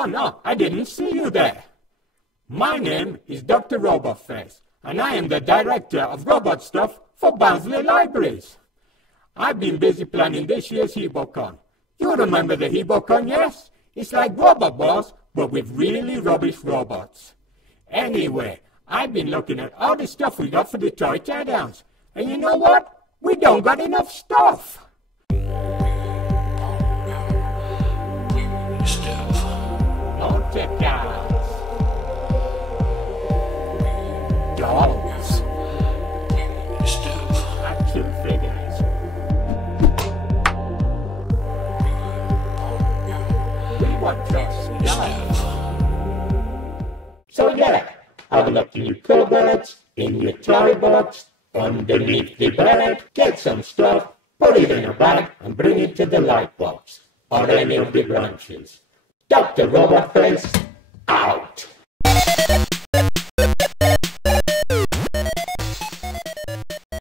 Oh no, I didn't see you there. My name is Dr. Robotface, and I am the director of robot stuff for Barnsley Libraries. I've been busy planning this year's Hebocon. You remember the Hebocon, yes? It's like Robot Wars, but with really rubbish robots. Anyway, I've been looking at all the stuff we got for the toy teardowns, and you know what? We don't got enough stuff. Autocars, dolls, action figures, we want your stuff. So yeah, have a look in your cupboards, in your toy box, underneath the bed, get some stuff, put it in a bag and bring it to the Lightbox or any of the branches. Dr. Robotface, out!